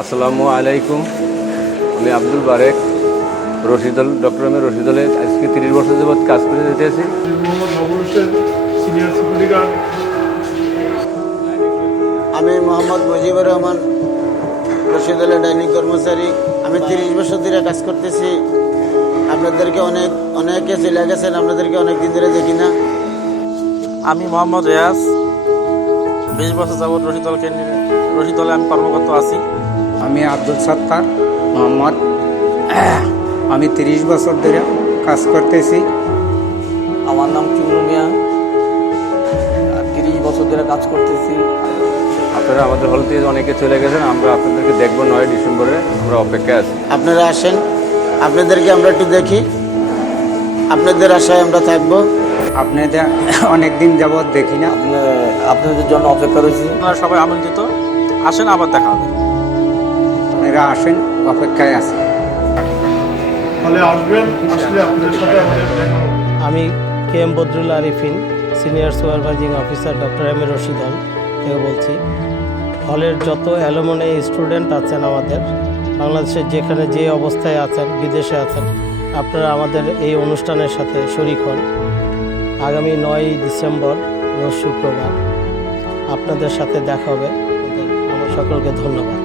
আসসালামু আলাইকুম। আমি আব্দুল বারেক, রশিদুল ডক্টর এম এ রশিদুলে আজকে 30 বছর যাবৎ কাজ করে যেতেছি। আমি মোহাম্মদ মুজিবুর রহমান, রশিদুলের ডাইনিং কর্মচারী। আমি 30 বছর ধরে কাজ করতেছি। আপনাদেরকে অনেকে চলে গেছেন, আপনাদেরকে অনেক দিন ধরে দেখি না। আমি মোহাম্মদ রেয়াজ, 20 বছর যাবৎ রশিদলে আমি কর্মরত আছি। আমি আব্দুল সত্তার মোহাম্মদ, আমি 30 বছর ধরে কাজ করতেছি। আমার নাম চুনু মিয়া, 30 বছর ধরে কাজ করতেছি। আপনারা আমাদের হল থেকে অনেকে চলে গেছেন, আমরা আপনাদেরকে দেখবো 9 ডিসেম্বরে। আমরা অপেক্ষায় আছি। আপনারা আসেন, আপনাদেরকে আমরা একটু দেখি, আপনাদের আশায় আমরা থাকবো। আপনাদের অনেক দিন যাবৎ দেখি না। আপনাদের জন্য অপেক্ষা রয়েছি। আপনারা সবাই আমন্ত্রিত, আসেন, আবার দেখা হবে। আপনারা আসেন, অপেক্ষায় আছি। আমি K M Badrul Arifin, senior supervising officer doctor M A Rashidul থেকে বলছি। হলের যত অ্যালুমনি স্টুডেন্ট আছেন আমাদের, বাংলাদেশের যেখানে যে অবস্থায় আছেন, বিদেশে আছেন, আপনারা আমাদের এই অনুষ্ঠানের সাথে শরিক হন। আগামী 9 ডিসেম্বর রোজ শুক্রবার আপনাদের সাথে দেখা হবে। আমার সকলকে ধন্যবাদ।